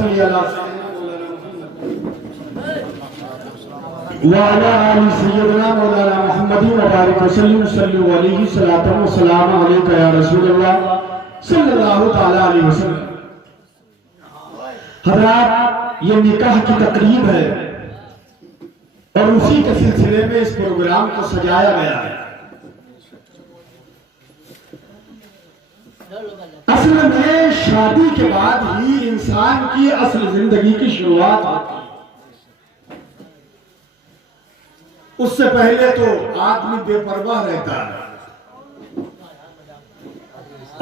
صل علی وعلى آل سيدنا مولانا محمد وبارك وسلم صلوا عليه صلاة وسلام عليك يا رسول الله صلی اللہ تعالیٰ علیہ وسلم۔ حضرات یہ نکاح کی تقریب ہے اور اسی کے سلسلے میں اس پروگرام کو سجایا گیا ہے۔ اصل میں شادی کے بعد ہی انسان کی اصل زندگی کی شروعات ہوتی ہے۔ اس سے پہلے تو آدمی بے پرواہ رہتا ہے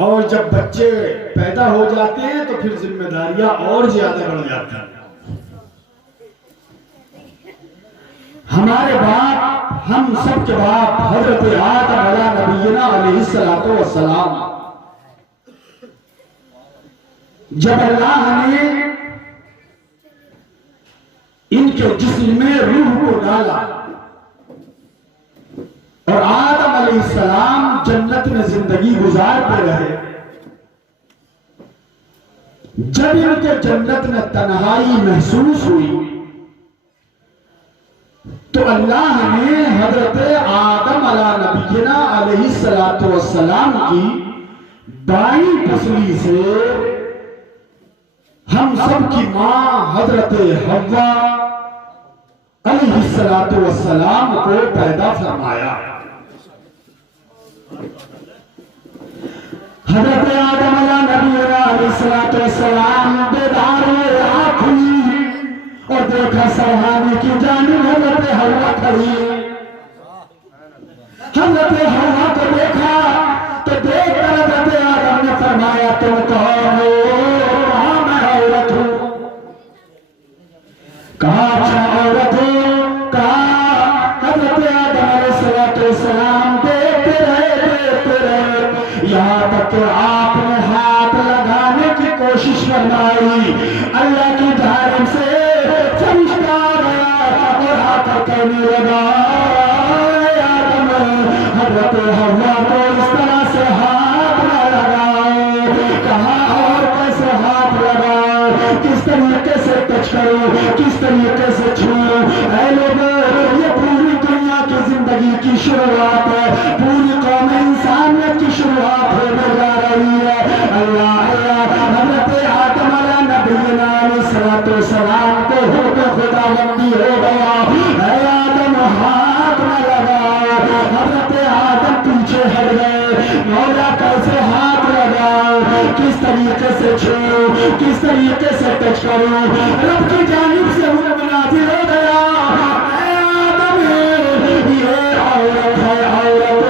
اور جب بچے پیدا ہو جاتے ہیں تو پھر ذمہ داریاں اور زیادہ بڑھ جاتی ہیں۔ ہمارے باپ، ہم سب کے باپ حضرت آدم علیہ نبینا علیہ السلام، جب اللہ نے ان کے جسم میں روح کو ڈالا اور آدم علیہ السلام جنت میں زندگی گزارتے رہے، جب ان کے جنت میں تنہائی محسوس ہوئی تو اللہ نے حضرت آدم علیہ نبینا علیہ السلام کی دائیں پسلی سے ہم سب کی ماں حضرت حوا علیہ السلام کو پیدا فرمایا۔ حضرت آدم علیہ نبینا علیہ السلام بیدار ہوئے، آنکھ کھلی اور دیکھا سرحانی کی جانب حضرت حوا کھڑی۔ حضرت حوا کو دیکھا تو دیکھ کر حضرت آدم نے فرمایا تم کون ہو؟ کہا میں عورت ہوں۔ کہا اچھا عورت ہو؟ کہا حضرت آدم علیہ السلام دیکھتے رہے یہاں تک کہ آپ نے ہاتھ لگانے کی کوشش فرمائی، اللہ کی جانب سے فرشتہ آیا اور آ کر کہنے لگا اے آدم، حضرت حوا کو اس طرح سے ہاتھ نہ لگاؤ۔ کہا اور کیسے ہاتھ لگاؤ، کس طریقے سے ٹچ کرو، کس طریقے سے چھو؟ اے لوگوں، یہ پوری دنیا کی زندگی کی شروعات ہے، پوری قوم انسانیت کی شروعات ہونے جا رہی ہے۔ اللہ حضرت آدم علیہ نبینا علیہ السلام کو حکم خداوندی ہو گیا، اے آدم ہاتھ نہ لگاؤ۔ حضرت آدم پیچھے ہٹ گئے، مولا کیسے ہاتھ لگاؤ، کس طریقے سے چھو، کس طریقے سے ٹچ کرو؟ رب کی جانب سے حکم نازل ہو گیا، اے آدم یہ عورت ہے، عورت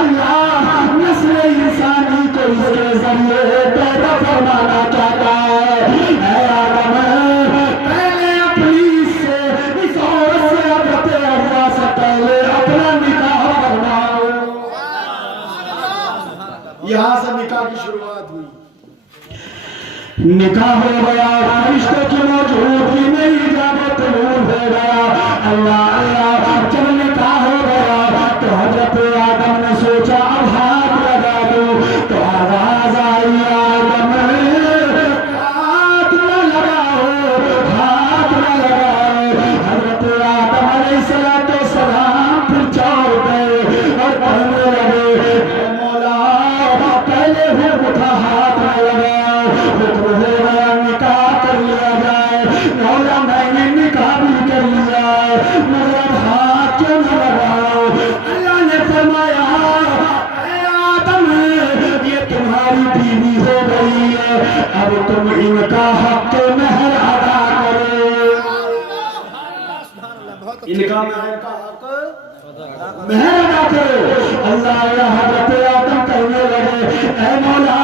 اللہ نسل انسانی کو اس کے ذریعے پیدا فرمانا چاہتا ہے۔ اے آدم پہلے اپنی سے اس عورت سے حضرت حوا سے پہلے اپنا نکاح فرماؤ۔ یہاں سے نکاح کی شروعات ہوئی، نکاح ہو گیا، رشتے کی موجودگی میں اجابت قبول ہو گیا۔ اللہ جب نکاح ہو گیا تو حضرت آدم نے سوچا اب ہاتھ لگا دو، تو آواز آئی آدم ہاتھ نہ لگاؤ، ہاتھ نہ لگاؤ۔ حضرت آدم علیہ السلام پھر چور گئے اور کہنے لگے اے مولا پہلے حکم تھا ہاتھ نہ لگاؤ، حکم ہو گیا نکاح کر لیا جائے، مولا میں نے نکاح بھی کر لیا ہے مگر اب ہاتھ کیوں نہ لگاؤ؟ اللہ نے فرمایا اے آدم یہ تمہاری بیوی ہو گئی ہے، اب تم ان کا حق مہر ادا کرو۔ ان کا مہر کا حق مہر ادا کرو۔ اللہ حضرت آدم کہنے لگے اے مولا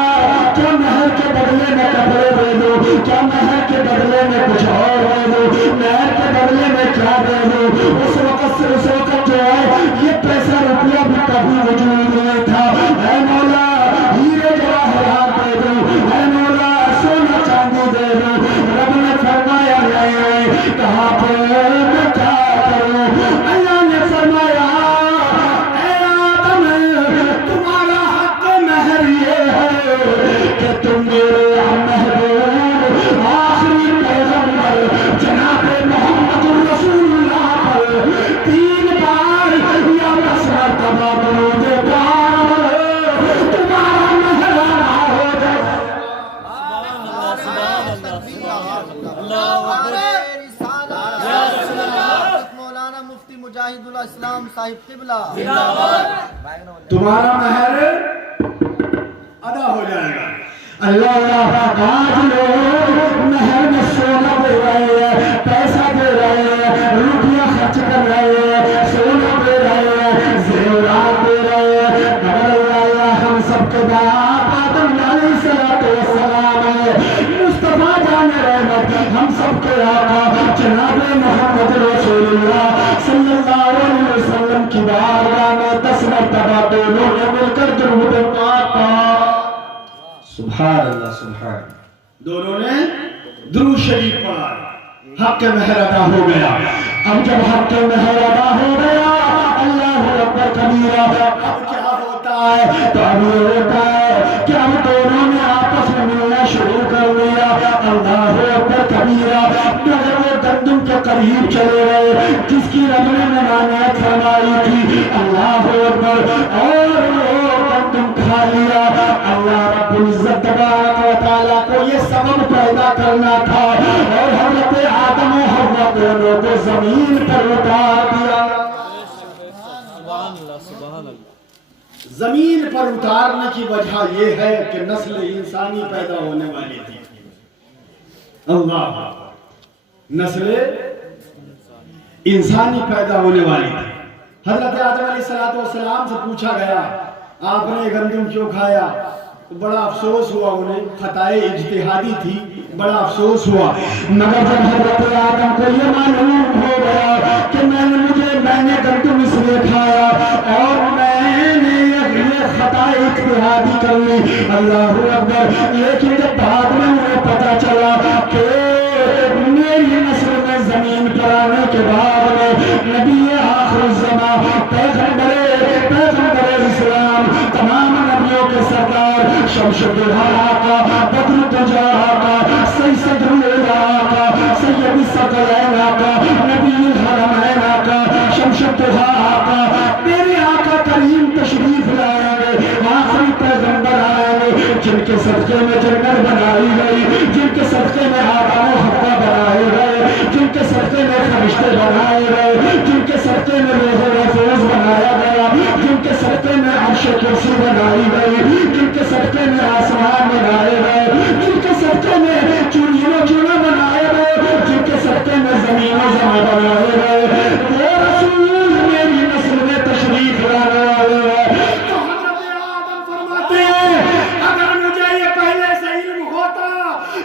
کیا مہر کے بدلے میں کپڑے دے دو، کیا مہر کے بدلے میں کچھ اور دے دو، مہر کے بدلے میں کیا دے دو؟ اس وقت جو ہے یہ پیسہ روپیہ بھی کبھی وجود نہیں تھا۔ اے مولا ہیرے جواہرات دے دو، اے مولا سونا چاندی دے دو۔ رب نے فرمایا نہیں، کہاں پہ میں کیا کروں؟ اللہ نے فرمایا اے آدم تمہارا حق مہر یہ ہے کہ تم میرے محبوب مولانا مفتی مجاہد الاسلام صاحب قبلہ تمہارا مہر ادا ہو جائے گا. اللہ آج لوگ مہر میں سونا دے رہے ہیں, پیسہ دے رہے ہیں, روپیہ خرچ کر رہے ہیں, سونا دے رہے ہیں, زیورات دے رہے ہیں, مگر اللہ ہم سب کے باپ آدم علیہ السلام ہے, مصطفیٰ جان رحمت ہم سب کے آقا جناب محمد رسول اللہ صلی اللہ علیہ وسلم کی بارگاہ میں 10 مرتبہ دونوں نے مل کر درود پاک پڑھا. سبحان اللہ سبحان اللہ. دونوں نے درود شریف پڑھا, حق مہر ادا ہو گیا. اب جب حق مہر ادا ہو گیا, اللہ اکبر کبیرہ, اب کیا ہوتا ہے؟ تو اب یہ ہوتا ہے کہ اب دونوں نے آپس میں ملنا شروع کر دیا. اللہ اکبر کبیرہ. مگر وہ گندم کے قریب چلے گئے جس کی رب نے ممانعت فرمائی تھی. اللہ اکبر. اور وہ گندم کھا لیا. اللہ رب العزت تبارک و تعالیٰ کو یہ سبب پیدا کرنا تھا اور حضرت آدم و حوا دونوں کو زمین پر اتار دیا. زمین پر اتارنے کی وجہ یہ ہے کہ نسل انسانی پیدا ہونے والی تھی. اللہ, نسل انسانی پیدا ہونے والی تھی. حضرت آدم علیہ السلام سے پوچھا گیا آپ نے گندم کیوں کھایا؟ بڑا افسوس ہوا انہیں, خطائے اجتہادی تھی, بڑا افسوس ہوا. مگر جب حضرت آدم کو یہ معلوم ہو گیا کہ میں نے گندم اس لیے کھایا اور میں نے یہ خطائے اجتہادی کر لی. اللہ اکبر. لیکن جب بعد میں انہیں پتا چلا کہ میری نسل میں زمین پر آنے کے بعد میں نبی آخر الزمان پیغمبر اسلام تمام نبیوں کے سردار شمس الدوحہ آقا, بدر الدجا آقا, سید الہدا آقا, سید الثقلین آقا, نبی الحرمین آقا, شمس الدوحہ آقا, میرے آقا کریم تشریف لائیں گے. آخری پیغمبر آئیں گے جن کے صدقے میں جنت بنائی گئی, جن کے صدقے میں آدم و حوا بنائے گئے, جن کے صدقے میں فرشتے بنائے گئے, جن کے صدقے میں لوح محفوظ بنایا گیا, جن کے صدقے میں عرش کرسی بنائی گئی, جن کے صدقے میں آسمان بنائے گئے, جن کے صدقے میں چونا بنائے گئے, جن کے صدقے میں زمین و زمین بنائے گئے, وہ رسول میری نسل میں تشریف لانے والے ہیں. تو حضرت آدم فرماتے ہیں اگر مجھے یہ پہلے سے علم ہوتا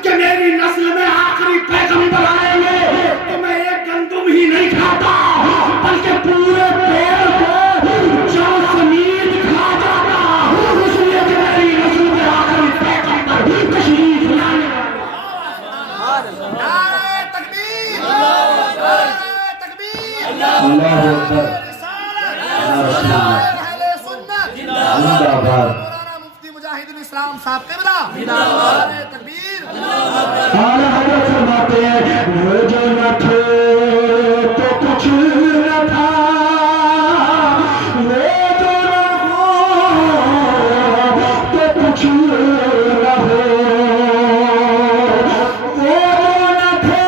کہ میری نسل میں آخری پیغمبر آئیں گے تو میں ایک گندم ہی نہیں کھاتا بلکہ پورے پیڑ کو جو زمین کھا جاتا, اس لیے کہ میری نسل میں آخری پیغمبر تشریف لانے والے. نعرہ تکبیر, نعرہ تکبیر, اللہ اکبر. اہل سنت, مولانا مفتی مجاہد الاسلام صاحب قبلہ, نعرہ تکبیر. اعلیٰ حضرت فرماتے ہیں وہ جو نہ تھے تو کچھ نہ تھا, وہ جو نہ ہو تو کچھ نہ ہو, وہ جو نہ تھے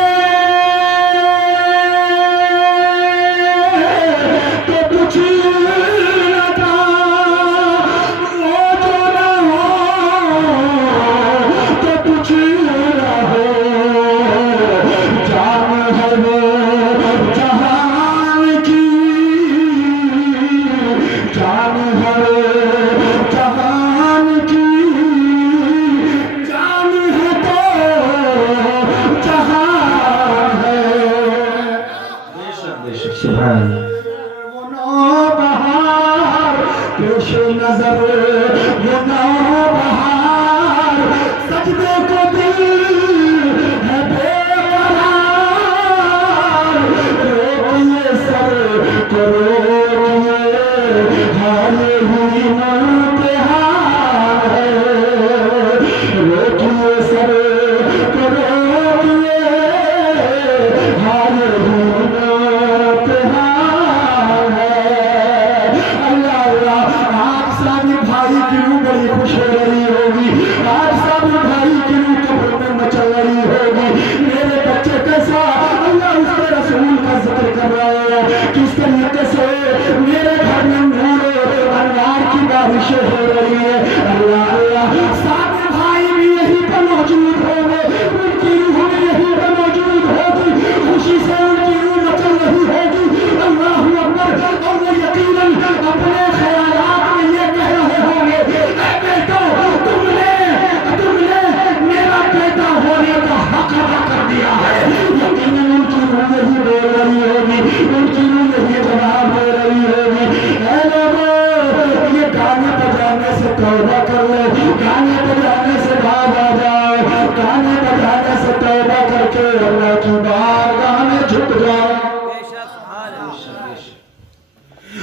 کے اللہ کی بارگاہ میں جھک جائیں.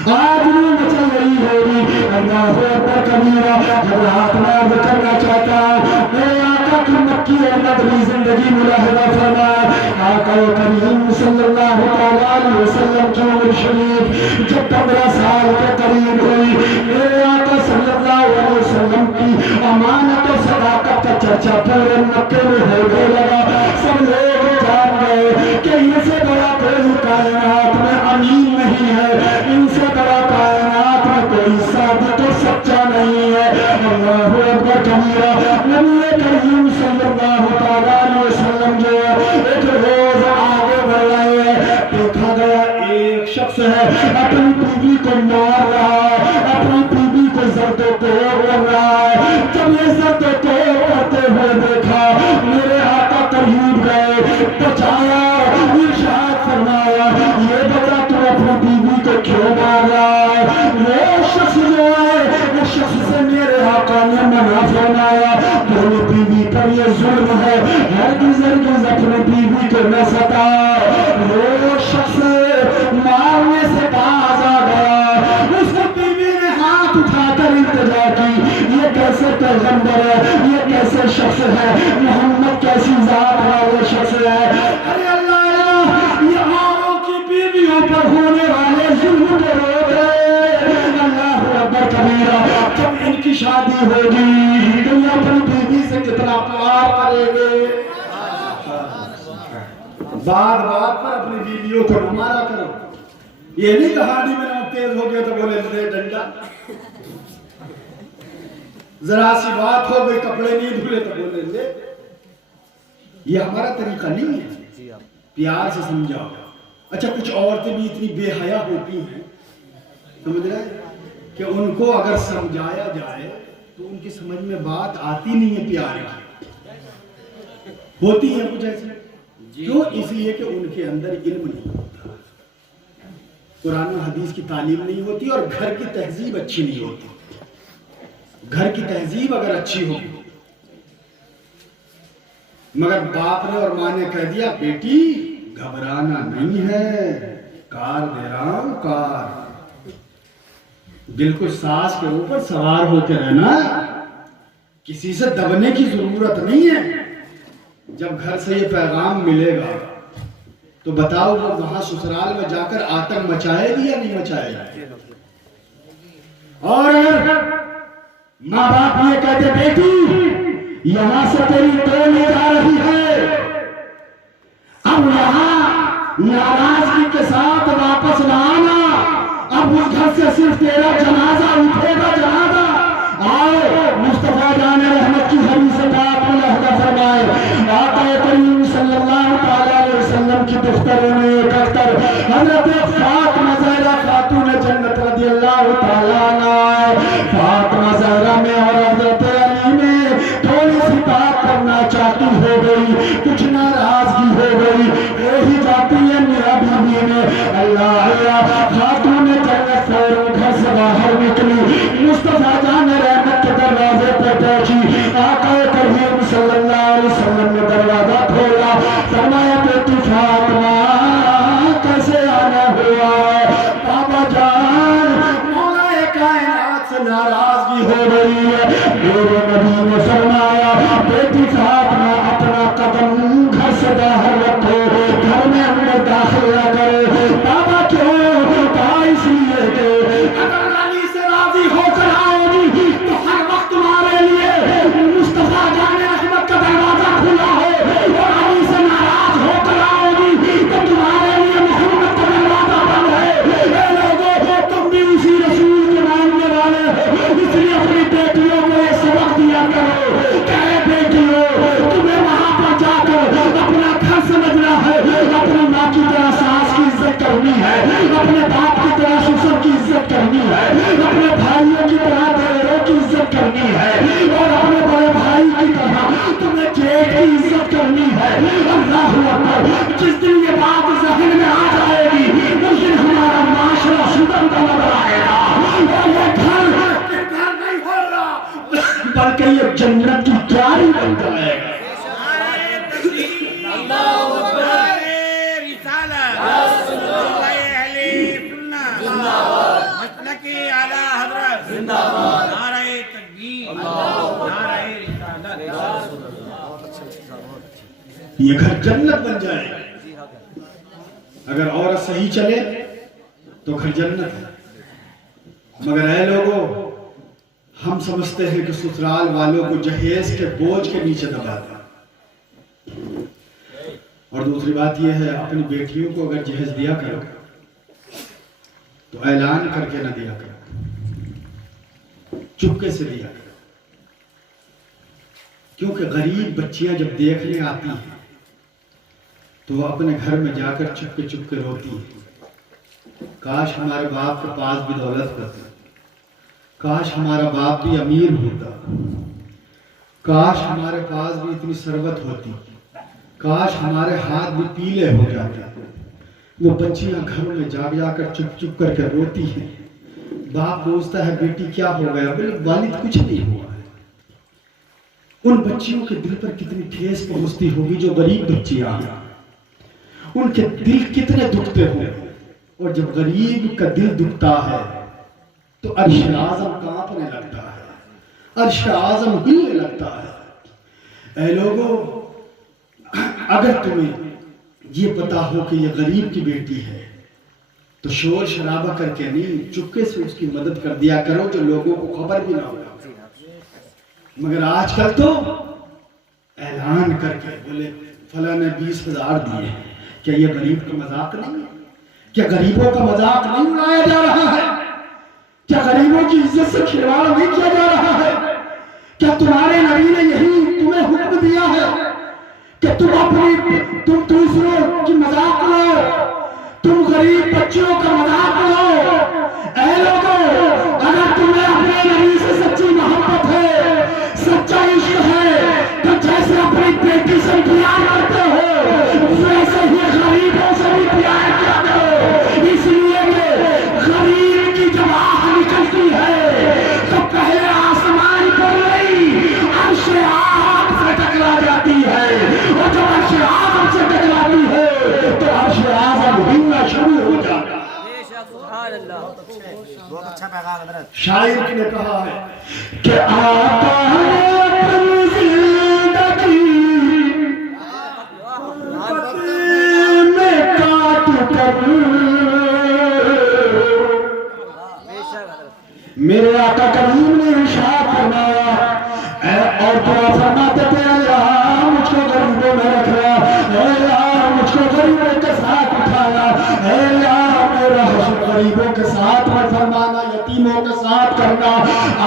آج نہیں مچل رہی ہوگی. اللہ اکبر کبیرہ. حضرات میں عرض کرنا چاہتا ہوں میرے آقا کی مکی اور مدنی زندگی ملاحظہ فرمائے. آقا کریم صلی اللہ علیہ وسلم کی عمر شریف جب 15 سال کے قریب ہوئی, میرے آقا صلی اللہ علیہ وسلم کی امانت و صداقت کا چرچا پورے مکے میں ہونے لگا. سب لوگ جان گئے کہ ان سے بڑا کوئی کائنات میں امین نہیں ہے, ان سے بڑا کائنات میں کوئی صادق و سچا نہیں ہے. اللہ اکبر کبیرہ. نبی کریم صلی اللہ علیہ وسلم جو ایک روز آگے بڑھ رہے ہیں, دیکھا گیا ایک شخص ہے اپنی بیوی کو مار رہا ہے, اپنی بیوی کو زرد و کوڑ کر رہا ہے. جب یہ زرد و کوڑ کرتے ہوئے دیکھا, میرے آقا قریب گئے, بچایا, ارشاد فرمایا یہ بتا تو اپنی بیوی کو کیوں مار رہا ہے. وہ شخص جو ہے اس شخص سے میرے آقا نے منع فرمایا, میری بیوی پر یہ ظلم ہے, ہرگز ہرگز اپنی بیوی کو نہ ستا. وہ شخص مارنے سے باز آ گیا. اس کی بیوی نے ہاتھ اٹھا کر التجا کی, یہ کیسے پیغمبر ہے, یہ کیسے شخص ہے, محمد کیسی ذات والا شخص ہے. ارے اللہ, یہ اوروں کی بیویوں پر ہونے والے ظلم کو روک رہے. اللہ اکبر کبیرہ. جب ان کی شادی ہوگی تو یہ اپنی بیوی سے کتنا پیار کریں گے. بات بات پر اپنی بیویوں کو نہ مارا کرو. یہ نہیں کہانی میں نہ تیز ہو گیا تو بولے لے ڈنڈا, ذرا سی بات ہو گئی کپڑے نہیں دھلے تو بولے لے. یہ ہمارا طریقہ نہیں ہے, پیار سے سمجھاؤ. اچھا کچھ عورتیں بھی اتنی بے حیا ہوتی ہیں, سمجھ رہے کہ ان کو اگر سمجھایا جائے تو ان کی سمجھ میں بات آتی نہیں ہے پیار کی. ہوتی ہیں کچھ ایسی. کیوں؟ اس لیے کہ ان کے اندر علم نہیں ہوتا, قرآن و حدیث کی تعلیم نہیں ہوتی, اور گھر کی تہذیب اچھی نہیں ہوتی. گھر کی تہذیب اگر اچھی ہو, مگر باپ نے اور ماں نے کہہ دیا بیٹی گھبرانا نہیں ہے, کار دے رہا ہوں کار, بالکل ساس کے اوپر سوار ہو کے رہنا, کسی سے دبنے کی ضرورت نہیں ہے. جب گھر سے یہ پیغام ملے گا تو بتاؤ وہ وہاں سسرال میں جا کر آتنک مچائے گی یا نہیں مچائے گی. اور ماں باپ یہ کہتے بیٹی یہاں سے تیری ٹرین جا رہی ہے, اب یہاں ناراضگی کے ساتھ واپس نہ آنا, اب اس گھر سے صرف تیرا جنازہ اٹھے گا, جنازہ. آؤ مصطفیٰ جان رحمت کی حدیث پاک ملاحظہ فرمائے. آقا کریم صلی اللہ علیہ وسلم کی دفتر میں ایک اختر حضرت فاطمہ زہرا خاتون جنت رضی اللہ تعالیٰ عنہ, فاطمہ زہرا میں اور حضرت علی میں تھوڑی سی بات کرنا چاہتی ہو گئی, کچھ ناراضگی ہو گئی. وہی جاتی ہے میرا بیوی میں, اللہ خاتون جنت فوراً گھر سے باہر نکلی, مصطفیٰ جان رحمت کے دروازے پر پہنچی. آقا کریم صلی اللہ علیہ وسلم نے دروازہ کھولا, فرمایا بیٹی فاطمہ کیسے آنا ہوا. بابا جان مولا کائنات سے ناراضگی ہو رہی ہے. میرے نبی نے فرمایا بیٹی فاطمہ اپنا قدم گھر سے باہر رکھو, گھر میں اندر داخل نہ کرو. بابا کیوں؟ کہا اس لیے کہ اگر علی سے راضی ہو کر آؤ گی تو ہر وقت تمہارے لیے مصطفیٰ جان رحمت کا دروازہ کھلا ہے, اور علی سے ناراض ہو کر آؤ گی تو تمہارے لیے محمد کا دروازہ بند ہے. اے لوگوں, تم بھی اسی رسول کے ماننے والے ہو, اس لیے اپنی بیٹیوں کو یہ سبق دیا کرو کہ اے بیٹیوں تمہیں وہاں پر جا کر اپنا گھر سمجھنا ہے, اپنی ماں کی طرح ساس کی عزت کرنی ہے, اپنے باپ کی طرح سسر کی عزت کرنی ہے, اپنے بھائیوں کی طرح بہنوں کی عزت کرنی ہے, اور اپنے بڑے بھائی کی طرح تمہیں جیٹ کی عزت کرنی ہے. اللہ اکبر. جس دن یہ بات ذہن میں آ جائے گی اس دن ہمارا معاشرہ شدن کا نظر آئے گا, اور یہ گھر نہیں ہو رہا بلکہ یہ جنت کی کیاری بن جائے گا. یہ گھر جنت بن جائے گا. اگر عورت صحیح چلے تو گھر جنت ہے. مگر اے لوگوں، ہم سمجھتے ہیں کہ سسرال والوں کو جہیز کے بوجھ کے نیچے دبا دیں. اور دوسری بات یہ ہے، اپنی بیٹیوں کو اگر جہیز دیا کرو تو اعلان کر کے نہ دیا کرو، چپکے سے دیا کرو. کیونکہ غریب بچیاں جب دیکھنے آتی ہیں تو وہ اپنے گھر میں جا کر چپکے چپکے روتی ہیں. کاش ہمارے باپ کے پاس بھی دولت ہوتی، کاش ہمارا باپ بھی امیر ہوتا، کاش ہمارے پاس بھی اتنی ثروت ہوتی، کاش ہمارے ہاتھ بھی پیلے ہو جاتے. وہ بچیاں گھروں میں جا جا کر چپ چپ کر کے روتی ہیں. باپ پوچھتا ہے بیٹی کیا ہو گیا؟ بولے والد کچھ نہیں ہوا ہے. ان بچیوں کے دل پر کتنی ٹھیس پہنچتی ہوگی جو غریب بچیاں ہیں، ان کے دل کتنے دکھتے ہوں. اور جب غریب کا دل دکھتا ہے تو عرش اعظم کانپنے لگتا ہے، عرش اعظم ہلنے لگتا ہے. اے لوگوں، اگر تمہیں یہ پتا ہو کہ یہ غریب کی بیٹی ہے تو شور شرابہ کر کے نہیں، چپکے سے اس کی مدد کر دیا کرو جو لوگوں کو خبر بھی نہ ہو. مگر آج کل تو اعلان کر کے بولے فلاں نے 20,000 دیے. کیا یہ غریب کا مذاق نہیں ہے؟ کیا غریبوں کا مذاق نہیں اڑایا جا رہا ہے؟ کیا غریبوں کی عزت سے کھلواڑ نہیں کیا جا رہا ہے؟ کیا تمہارے نبی نے یہی تمہیں حکم دیا ہے کہ تم دوسروں کی مذاق لو، تم غریب بچوں کا مذاق لو؟ اے لوگوں، اگر تمہیں اپنے نبی سے سچی محبت ہے، سچا عشق ہے، تو جیسے اپنی بیٹی سے پیار کرتے ہو ویسے ہی غریبوں سے بھی پیار کیا کرو. اس لیے کہ غریب کی جب آہ نکلتی ہے تو پہلے آسمان پر نہیں عرش اعظم سے ٹکرا جاتی ہے، اور جب عرش اعظم سے ٹکراتی ہے تو عرش اعظم ہلنا شروع ہو جاتا ہے. بہت اچھا پیغام حضرت. شاعر نے کہا ہے کہ آقا نے اپنی زندگی میں کاٹ کر میرے آقا کریم نے ارشاد فرمایا اور دعا فرماتے تھے اللہ مجھ کو غریبوں میں رکھنا، اللہ مجھ کو غریبوں کے ساتھ اٹھانا، اللہ میرا حشر غریبوں کے ساتھ میں فرمانا، یتیموں کے ساتھ کرنا.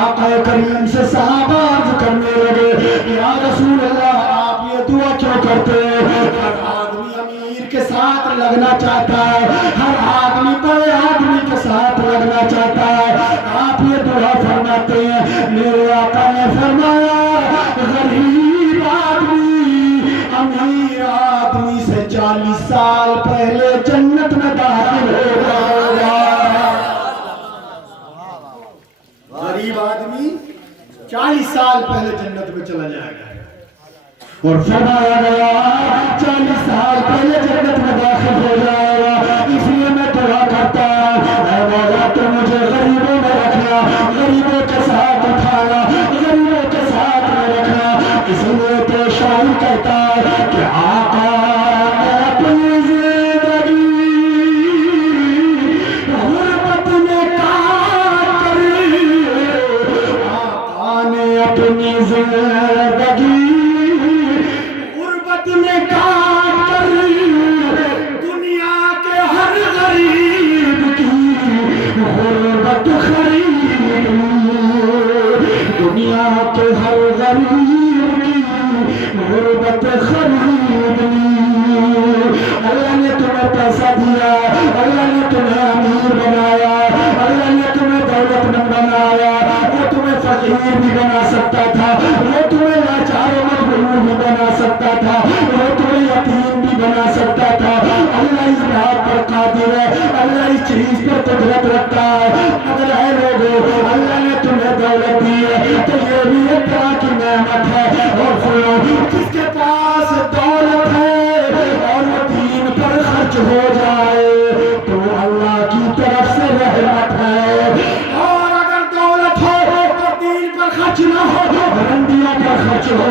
آقا کریم سے صحابہ عرض کرنے لگے یا رسول اللہ آپ یہ دعا کیوں کرتے ہیں؟ ہر آدمی امیر کے ساتھ لگنا چاہتا ہے، ہر آدمی بڑے آدمی کے ساتھ لگنا چاہتا ہے، آپ یہ دعا فرماتے ہیں. میرے آقا نے فرمایا غریب آدمی امیر آدمی سے 40 سال پہلے جنت میں داخل ہو گیا. غریب آدمی 40 سال پہلے جنت میں چلا جائے گا. اور فرمایا گیا 40 سال پہلے جنت میں داخل ہو جائے گا. اس لیے میں دعا کرتا ہوں اے مولا تو مجھے غریبوں میں رکھنا، غریبوں کے ساتھ اٹھانا، غریبوں کے ساتھ میں رکھنا. اس لیے تو شاعر کہتا ہے کہ آقا نے اپنی زندگی غربت میں کاٹ کر، آقا نے اپنی زندگی غربت میں کاٹ کر دنیا کے ہر غریب کی غربت خرید لی، دنیا کے ہر غریب کی غربت خرید لی. اللہ نے تمہیں پیسہ دیا، اللہ نے تمہیں امیر بنایا، اللہ نے تمہیں دولت مند بنایا. وہ تمہیں فقیر بھی بنا سکتا تھا، وہ تمہیں لاچار و مجبور بھی بنا سکتا تھا، وہ تمہیں یتیم بھی بنا سکتا تھا. اللہ اس بات پر قادر ہے، اللہ اس چیز پر قدرت رکھتا ہے. مگر اے لوگوں، اللہ نے تمہیں دولت دی ہے تو یہ بھی ایک طرح کی نعمت ہے. اور سنو، جس کے پاس دولت ہے اور وہ دین پر خرچ ہو جائے تو اللہ کی طرف سے رحمت ہے. اور اگر دولت ہو اور دین پر خرچ نہ ہو، رنڈیوں پر خرچ ہو،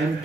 MP,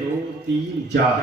2 3 4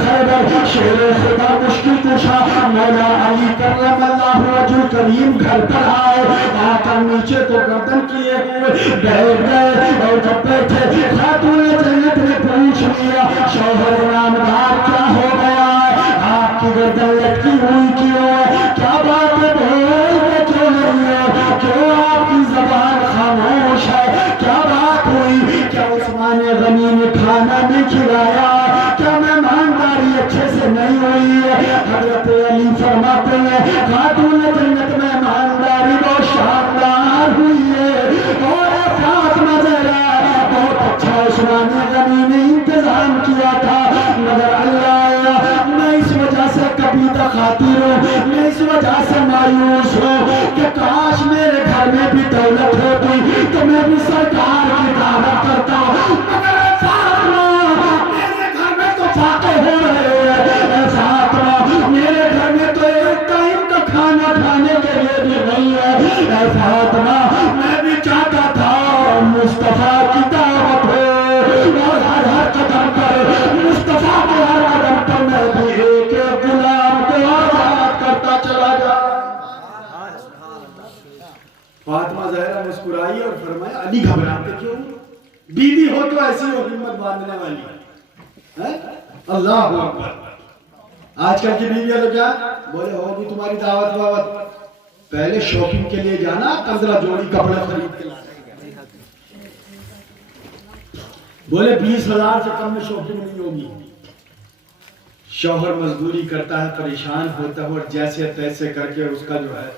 خیبر شیر خدا مشکل کشا مولا علی کرم اللہ وجہ کریم گھر پر آئے آ کر نیچے کو گردن کیے ہوئے بیٹھ گئے اور جب بیٹھے خاتون جنت نے پوچھ لیا شوہر نامدار کیا ہو گیا آپ کی گردن لٹکی ہوئی کیوں کیا بات ہے بولتے کیوں نہیں ہے کیوں آپ کی زبان خاموش ہے کیا بات ہوئی کیا عثمان غنی نے کھانا نہیں کھلایا کیا مہمانداری اچھے سے نہیں ہوئی ہے حضرت علی فرماتے ہیں خاتون جنت میں مہمانداری بہت شاندار ہوئی ہے اور فاطمہ زہرا بہت اچھا عثمان غنی نے انتظام کیا تھا مگر اللہ میں اس وجہ سے کبھی خاطر ہوں میں اس وجہ سے مایوس ہوں کہ کاش میرے گھر میں بھی دولت ہوتی تو میں بھی سرکار کی دعوت کرتا مگر فاطمہ میرے گھر میں تو فاقے ہو رہے ہیں فاطمہ میرے گھر میں تو ایک ٹائم کا کھانا کھانے کے لیے بھی نہیں ہے فاطمہ میں بھی چاہتا تھا مصطفیٰ کی دعوت ہو اور ہر قدم پر مصطفیٰ کے ہر قدم پر میں بھی ایک غلام کو آزاد کرتا چلا جا فاطمہ زہرا مسکرائی اور فرمایا علی گھبراتے کیوں بیوی ہو تو ایسی ہو ہمت باندھنے والی اللہ اکبر آج کل کی بیویاں تو کیا بولے ہوگی تمہاری دعوت باوت پہلے شاپنگ کے لیے جانا 15 جوڑی کپڑے خرید کے لانا بولے 20,000 سے کم میں شاپنگ نہیں ہوگی شوہر مزدوری کرتا ہے پریشان ہوتا ہے اور جیسے تیسے کر کے اس کا جو ہے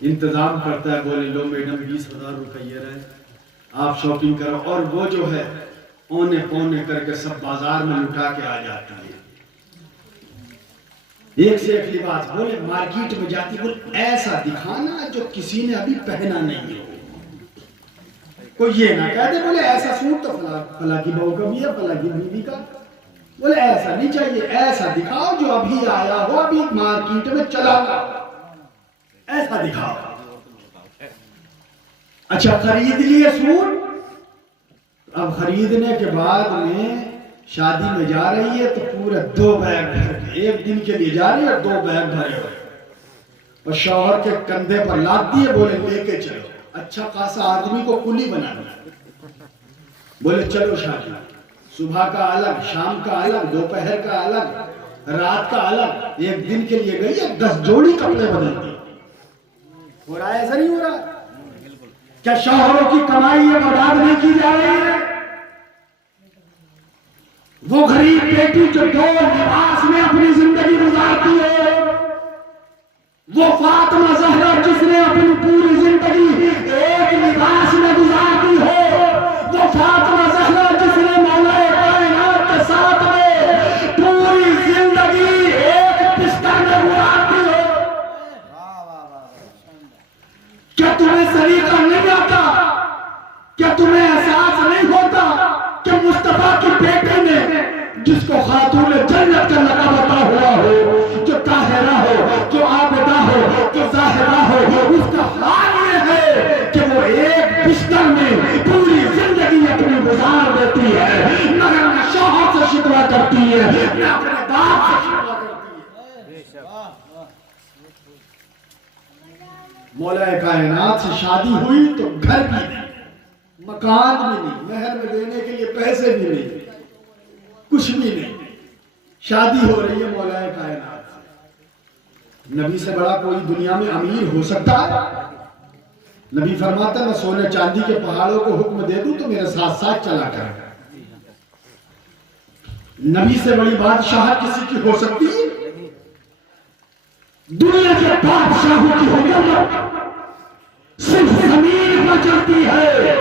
انتظام کرتا ہے بولے لو میڈم 20,000 روپیے رہے آپ شاپنگ کرو اور وہ جو ہے اونے پونے کر کے سب بازار میں لٹا کے آ جاتی ہے ایک سے ایک لباس بولے مارکیٹ میں جاتی بولے ایسا دکھانا جو کسی نے ابھی پہنا نہیں ہو کوئی یہ نہ کہتے بولے ایسا سوٹ تو فلاں کی بہو کا بھی ہے فلاں کی بیوی کا بولے ایسا نہیں چاہیے ایسا دکھاؤ جو ابھی آیا ہو ابھی مارکیٹ میں چلا ایسا دکھاؤ اچھا خرید لیے سوٹ اب خریدنے کے بعد میں شادی میں جا رہی ہے تو پورے 2 بیگ بھر کے ایک دن کے لیے جا رہی ہے اور 2 بیگ بھرے ہوئے اور شوہر کے کندھے پر لاد دیے بولے لے کے چلو اچھا خاصا آدمی کو کلی بنا دیا بولے چلو شادی صبح کا الگ شام کا الگ دوپہر کا الگ رات کا الگ ایک دن کے لیے گئی ہے 10 جوڑی کپڑے بدل دی ہو رہا ہے ایسا نہیں ہو رہا کیا شوہروں کی کمائی یہ برباد نہیں کی جا رہی ہے وہ غریب بیٹی جو 2 لباس میں اپنی زندگی گزارتی ہے وہ فاطمہ زہرا جس نے اپنی پوری زندگی ایک لباس میں گزار دی ہو وہ فاطمہ زہرا جس نے مولا کائنات کے ساتھ میں پوری زندگی ایک بستر میں گزار دی ہو کیا تمہیں سلیقہ نہیں آتا کیا تمہیں احساس نہیں ہوتا کہ مصطفیٰ کی بیٹے نے جس کو خاتون جنت کا لقب عطا ہوا ہو جو طاہرہ ہو جو عابدہ ہو جو زاہدہ ہو اس کا حال یہ ہے کہ وہ ایک بستر میں پوری زندگی اپنی گزار دیتی ہے مگر نہ شوہر سے شکوہ کرتی ہے نہ اپنے باپ سے شکوہ کرتی ہے مولا کائنات سے شادی ہوئی تو گھر بھی نہیں مکان بھی نہیں مہر میں دینے کے لیے پیسے بھی نہیں کچھ بھی نہیں شادی ہو رہی ہے مولا کائنات سے نبی سے بڑا کوئی دنیا میں امیر ہو سکتا ہے نبی فرماتا ہے میں سونے چاندی کے پہاڑوں کو حکم دے دوں تو میرے ساتھ ساتھ چلا کر نبی سے بڑی بادشاہت کسی کی ہو سکتی ہے دنیا کے بادشاہوں کی حکومت صرف زمین پر چلتی ہے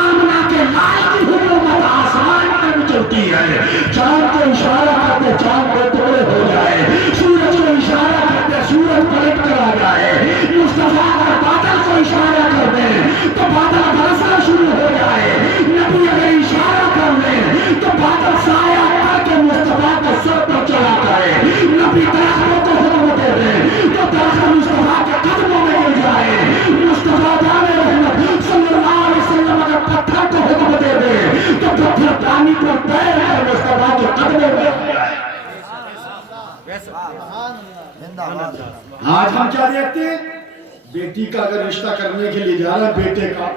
آمنہ کے لال کی حکومت آسمان پر بھی چلتی ہے چاند کو اشارہ کرتے چاند کو ٹکڑے ہو جائے سورج کو اشارہ کرتے سورج پلٹ کر آ جائے مصطفیٰ اگر بادل کو اشارہ کر دیں تو بادل برسنا شروع ہو جائے نبی اگر اشارہ کر دیں تو بادل سایہ کر کے مصطفیٰ کے سر پر چلا کرے نبی درختوں کو حکم دے دیں تو درخت مصطفیٰ کے قدموں میں گر جائے مصطفیٰ جان رحمت صلی اللہ علیہ وسلم اگر پتھر کو حکم دے دے تو پتھر پانی پر تیر کر کا اگر رشتہ کرنے کے لیے جا رہا ہے بیٹے کا،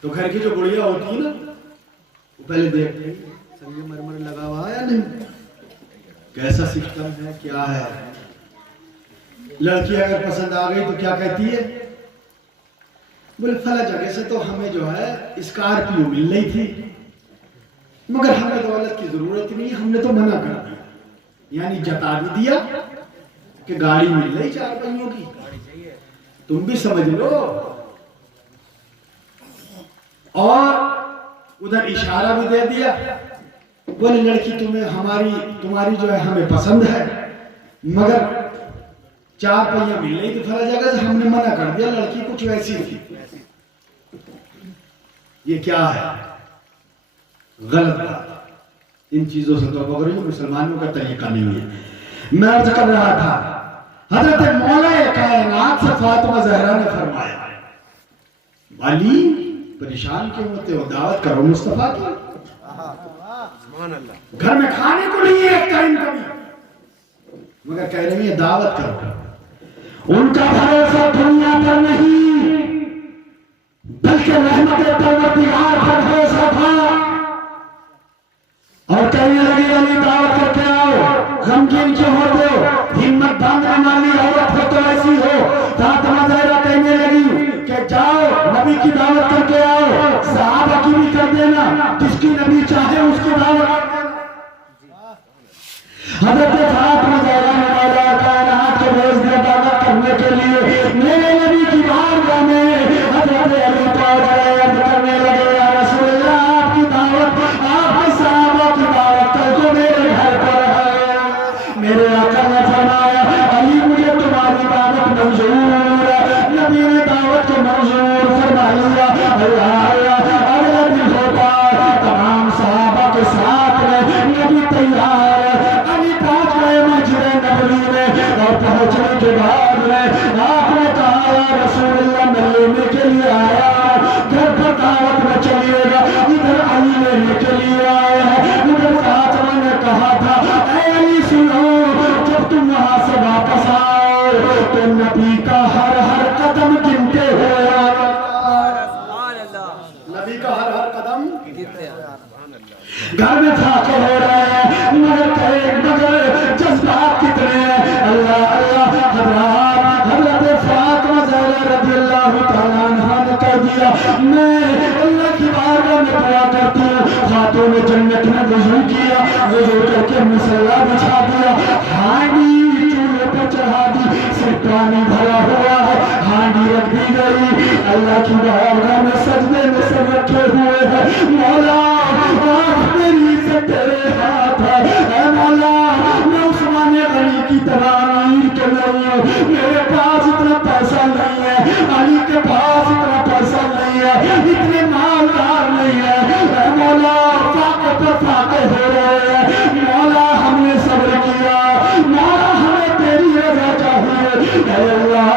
تو گھر کی جو بڑھیا ہوتی ہے نا وہ پہلے دیکھتے ہیں سر یہ مرمر لگا ہوا ہے یا نہیں، کیسا سسٹم ہے کیا ہے. لڑکی اگر پسند آ گئی تو کیا کہتی ہے، بولے فلاں جگہ سے تو ہمیں جو ہے اسکارپیو مل رہی تھی مگر ہمیں دولت کی ضرورت نہیں، ہم نے تو منع کر دیا. یعنی جتا بھی دیا کہ گاڑی مل رہی 4 پہیوں کی، تم بھی سمجھ لو. اور ادھر اشارہ بھی دے دیا، بولے لڑکی تمہاری جو ہے ہمیں پسند ہے مگر 4 پہیہ مل رہی تھی فلاں جگہ سے، ہم نے منع کر دیا، لڑکی کچھ ویسی تھی. یہ کیا ہے؟ غلط بات. ان چیزوں سے توبہ کرو، مسلمانوں کا طریقہ نہیں ہے. میں عرض کر رہا تھا حضرت مولا کائنات سے فاطمہ زہرا نے فرمایا علی پریشان کیوں ہوتے ہو، دعوت کرو مصطفیٰ کی. گھر میں کھانے کو نہیں ہے ایک ٹائم کبھی، مگر کہہ رہی ہے دعوت کرو. ان کا بھروسہ دنیا پر نہیں بلکہ رحمت پروردگار پر بھروسہ تھا. اور کہنے لگی علی دعوت کر کے آؤ، غمگین کیوں ہوتے ہو، ہمت باندھنے والی عورت ہو تو ایسی ہو. فاطمہ زہرا کہنے لگی کہ جاؤ نبی کی دعوت کر کے آؤ، صحابہ کی بھی کر دینا، جس کی نبی چاہے اس کی دعوت کر دینا. حضرت فاطمہ زہرا نے مولا کائنات کو بھیج دیا دعوت کرنے کے لیے. میرے نبی کی بارگاہ میں حضرت علی پہنچ گئے، عرض کرنے لگے یا رسول اللہ آپ کی دعوت، آپ کے صحابہ کی دعوت کر جو میرے گھر پر ہے. میرے آقا نے فرمایا علی مجھے تمہاری دعوت منظور ہے. نبی نے دعوت کو منظور فرما لیا. اگلا دن ہوتا تمام صحابہ کے ساتھ میں نبی تیار ہے. علی پہنچ گئے مسجد نبوی میں، اور پہنچنے کے بعد میں آپ نے کہا یا رسول اللہ میں لینے کے لیے آیا، گھر پر دعوت میں چلیے گا. ادھر علی لینے کے لیے آئے ہیں. ادھر فاطمہ نے کہا تھا اے علی سنو، جب تم وہاں سے واپس آؤ تو نبی کا ہر قدم گنتے ہوئے آنا. نبی کا ہر قدم گھر میں فاقے ہو رہے ہیں مگر جذبات کتنے ہیں. اللہ اللہ حضرت فاطمہ زہرا رضی اللہ تعالیٰ عنہ نے کہہ دیا میں اللہ کی بارگاہ میں دعا کرتی ہوں. خاتون جنت نے وضو کیا، وضو کر کے مصلی بچھا دیا، ہانڈی چولہے پر چڑھا دی، صرف پانی بھرا ہوا ہے، ہانڈی رکھ دی گئی. اللہ کی بارگاہ میں سجدے میں سر رکھے ہوئے ہیں. مولا میری عزت تیرے ہاتھ ہے. اے مولا میں عثمان غنی کی طرح امیر تو نہیں ہوں، میرے پاس اتنا پیسہ نہیں ہے، علی کے پاس اتنا پیسہ نہیں ہے، اتنے مالدار نہیں ہے. اے مولا فاقے پر فاقے ہو رہے ہیں. مولا ہم نے صبر کیا، مولا ہمیں تیری رضا چاہیے. اے اللہ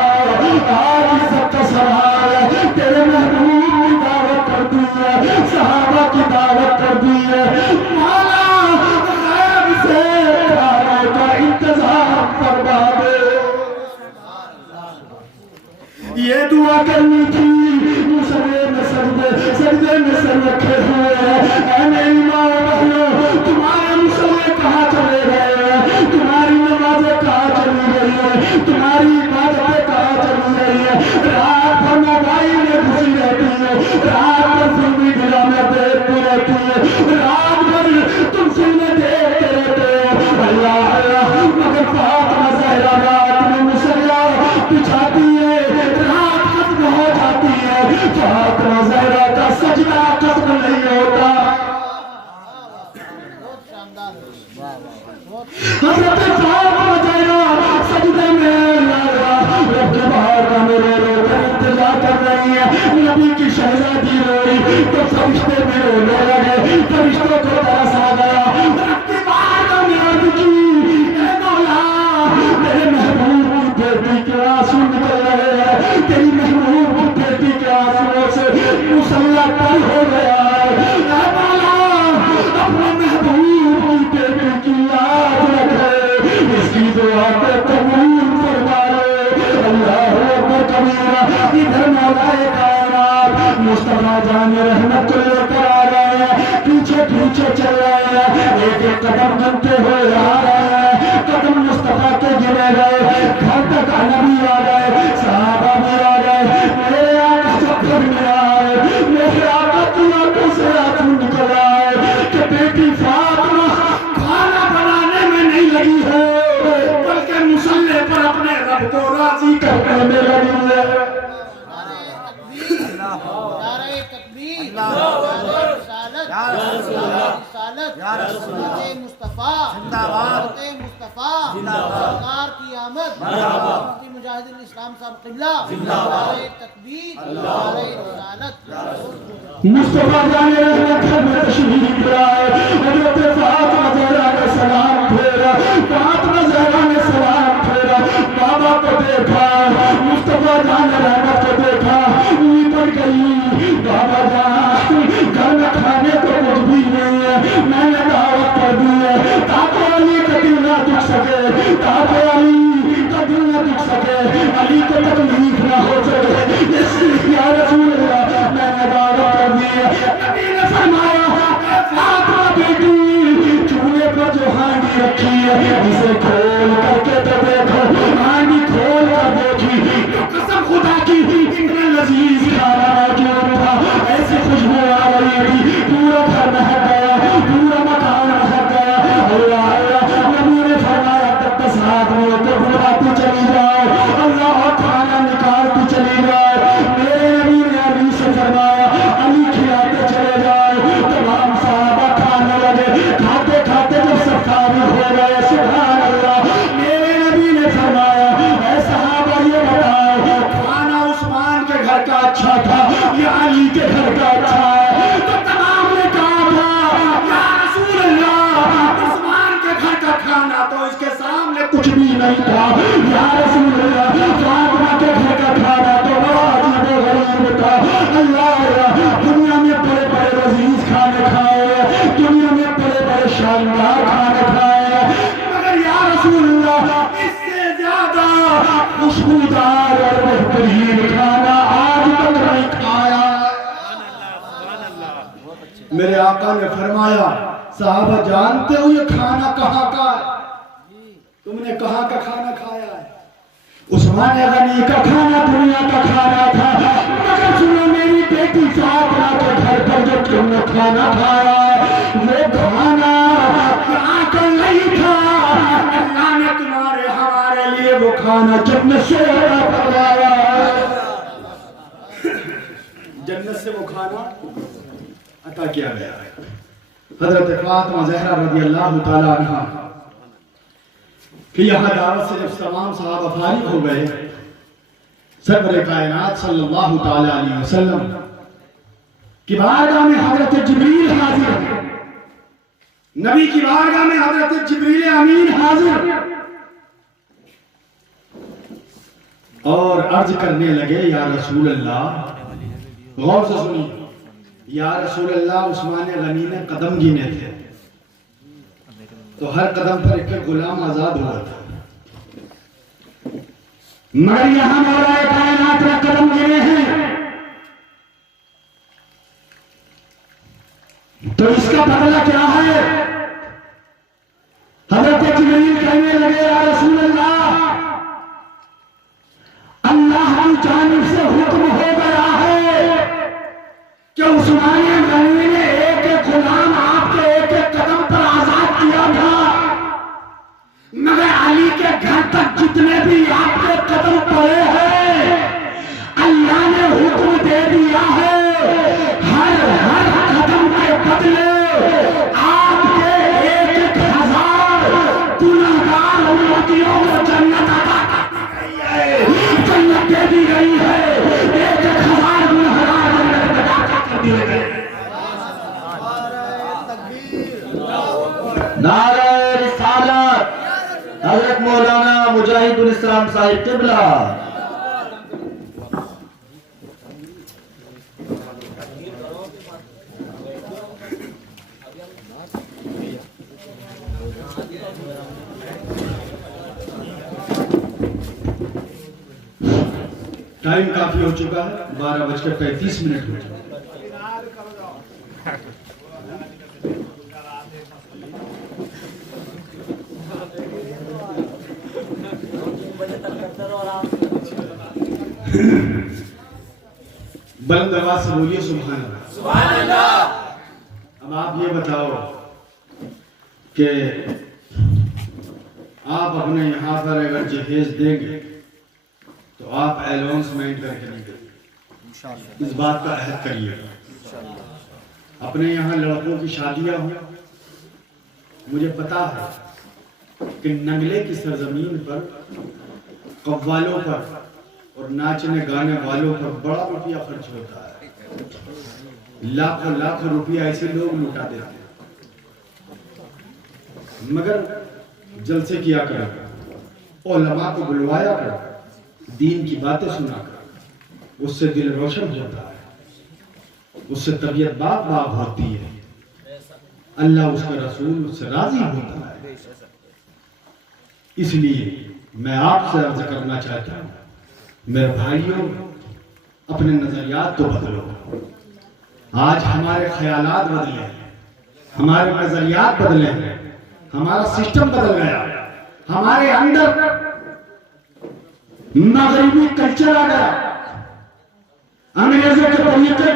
آج سب کا سوال ہے، تیرے محبوب کی دعوت کر دی ہے، صحابہ کی دعوت کر دی ہے. مولا غیب سے آنے کا انتظار فرما دے. یہ دعا کرنی تھی. سجدے میں سر رکھے ہوئے ہیں. اے میری ماں بہنوں، تمہارے مسلے کہاں چلے گئے ہیں، تمہاری نمازیں کہاں چلی گئی ہیں، تمہاری عبادتیں کہاں چلی گئی ہیں. رات بھر موبائل میں گھسی رہتی ہے، رات بھر فلمی ڈرامے دیکھتی رہتی ہے، رات بھر تم فلمیں دیکھتے رہتے ہو. اللہ اللہ مگر فاطمہ زہرا رات میں مسلح بچھاتی ہے، رات ختم ہو جاتی ہے، فاطمہ زہرا کا سجدہ ختم نہیں ہوتا. حضرت فاطمہ زہرا سجدے میں رب کے باہر کا میرے رو کر انتظار کر رہی ہے. نبی کی شہزادی روئی تو فرشتے بھی رونے لگے. فرشتوں کو ترس آ گیا. رب کے باہر کا میرے کی اے مولا میرے محبوب کی بیٹی کے آنسو نکل رہے ہیں، تیری محبوب کی بیٹی کے آنسو سے مسلح تر ہو گیا ہے. اے مولا اپنے محبوب کی بیٹی کی یاد رکھے، اس کی دعا پہ قبول فرما لے. اللہ مصطفیٰ جان رحمت کو لے کر آ رہے ہیں، پیچھے پیچھے چل رہے ہیں، ایک ایک قدم گنتے ہوئے آ رہے ہیں، قدم مصطفیٰ کے گرے گئے، گھر تک نبی آ گئے، صحابہ بھی آ گئے، میرے آقا سفر میں آئے، میرے آقا کی آنکھوں سے آنسو نکل آئے کہ بیٹی فاطمہ کھانا بنانے میں نہیں لگی ہے بلکہ مصلے پر اپنے رب کو راضی کرنے میں لگی ہے۔ سرکار کی آمد، مفتی مجاہد الاسلام صاحب قبلہ، نعرہ تکبیر، نعرہ رسالت۔ مصطفیٰ جان رحمت گھر میں تشریف لائے، حضرت فاطمہ زہرا نے سلام پھیرا، فاطمہ زہرا نے سلام پھیرا، بابا کو دیکھا، مصطفیٰ جان رحمت کو دیکھا، لپٹ گئی، بابا جان گھر میں کھانے کو کچھ بھی نہیں ہے، میں نے دعوت کر دی ہے تاکہ علی کا دل نہ دکھ سکے، تاکہ علی کا دل نہ دکھ سکے، علی کو تکلیف نہ ہو سکے، اس لیے یا رسول اللہ میں نے دعوت کر دی ہے۔ نبی نے فرمایا اے فاطمہ بیٹی، چولہے پر جو ہانڈی رکھی ہے اسے کھول کر کے تو دیکھو، ہانڈی کھول کر دیکھی تو قسم خدا کی اتنا لذیذ کھانا کیوں تھا، ایسی خوشبو آ رہی تھی، پورا گھر مہک گیا، پورا مکان مہک گیا۔ اللہ اللہ، نبی نے فرمایا تب تک آدمیوں کو بلاتی چلی جاؤ، اللہ کھانا نکالتی چلی جاؤ۔ میرے نبی نے علی سے فرمایا علی کھلاتے چلے جاؤ، تمام صحابہ کھانے لگے، کھاتے کھاتے جب سب فارغ ہو گئے، سبحان اللہ، میرے نبی نے فرمایا اے صحابہ یہ بتاؤ کھانا عثمان کے گھر کا اچھا تھا یا علی کے گھر کا اچھا ہے؟ تو تمام نے کہا تھا یا رسول اللہ عثمان کے گھر کا کھانا تو اس کے سامنے کچھ بھی نہیں تھا، یا رسول اللہ فاطمہ کے گھر کا کھانا تو بڑا عجیب و غریب تھا۔ اللہ دنیا میں بڑے بڑے لذیذ کھانے کھائے، دنیا میں بڑے بڑے شاندار کھانے کھائے، مگر یا رسول اللہ اس سے زیادہ خوشبودار اور بہترین کھانا آج تک نہیں کھایا۔ میرے آقا نے فرمایا صحابہ جانتے ہو یہ کھانا کہاں کا ہے؟ تم نے کہاں کا کھانا کھایا ہے؟ عثمان غنی کا کھانا دنیا کا کھانا تھا، مگر سنو میری بیٹی فاطمہ کے گھر پر جو تم نے کھانا کھایا وہ کھانا یہاں کا نہیں تھا، اللہ نے تمہارے ہمارے لیے وہ کھانا جنت سے عطا فرمایا ہے۔ جنت سے وہ کھانا عطا کیا گیا ہے۔ حضرت فاطمہ زہرا رضی اللہ تعالیٰ عنہ کہ یہاں دعوت سے جب تمام صحابہ فارغ ہو گئے، سرور کائنات صلی اللہ تعالیٰ علیہ وسلم کی بارگاہ میں حضرت جبریل حاضر ہیں، نبی کی بارگاہ میں حضرت جبریل امین حاضر اور عرض کرنے لگے یا رسول اللہ، غور سے سنی، یا رسول اللہ عثمان غنی نے قدم گینے تھے تو ہر قدم پر ایک غلام آزاد ہوا تھا، مگر یہاں مولا کائنات نے قدم گرے ہیں تو اس کا بدلہ کیا ہے؟ حضرت جبریل کہنے لگے یا رسول اللہ، اللہ کی جانب سے حکم ہو گیا ہے کہ عثمان غنی نے ایک ایک غلام آپ کے ایک ایک قدم پر آزاد کیا تھا، مگر علی کے گھر تک جتنے بھی آپ کے قدم پڑے ہیں اللہ نے حکم دے دیا ہے ہر قدم کے بدلے آپ کے ایک ایک ہزار گنہگار امتیوں کو جنت عطا کی گئی ہے، جنت دے دی گئی ہے، ایک ایک ہزار گنہگار جنت عطا کر دیے گئے۔ نعرہ رسالت حضرت مولانا مجاہد الاسلام صاحب قبلہ۔ ٹائم کافی ہو چکا ہے، 12:35 ہو چکا ہے۔ بلند آواز سے بولیے سبحان اللہ. سبحان اللہ. اب آپ یہ بتاؤ کہ آپ اپنے یہاں پر اگر جہیز دیں گے تو آپ الاؤنسمنٹ کر کے نہیں دیں. اس بات کا عہد کریے. اپنے یہاں لڑکوں کی شادیاں ہوں، مجھے پتا ہے کہ ننگلے کی سرزمین پر قوالوں پر اور ناچنے گانے والوں پر بڑا روپیہ خرچ ہوتا ہے. لاکھوں لاکھوں روپیہ ایسے لوگ لوٹا دیتے ہیں. مگر جلسے کیا کرو، علماء کو بلوایا کرو، دین کی باتیں سنا کرو، اس سے دل روشن ہوتا ہے، اس سے طبیعت باغ باغ ہوتی ہے، اللہ اس کا رسول اس سے راضی ہوتا ہے. اس لیے میں آپ سے عرض کرنا چاہتا ہوں میرے بھائیوں، اپنے نظریات تو بدلو. آج ہمارے خیالات بدلے ہیں، ہمارے نظریات بدلے ہیں، ہمارا سسٹم بدل گیا، ہمارے اندر مغربی کلچر آ گیا، انگریزوں کے طریقے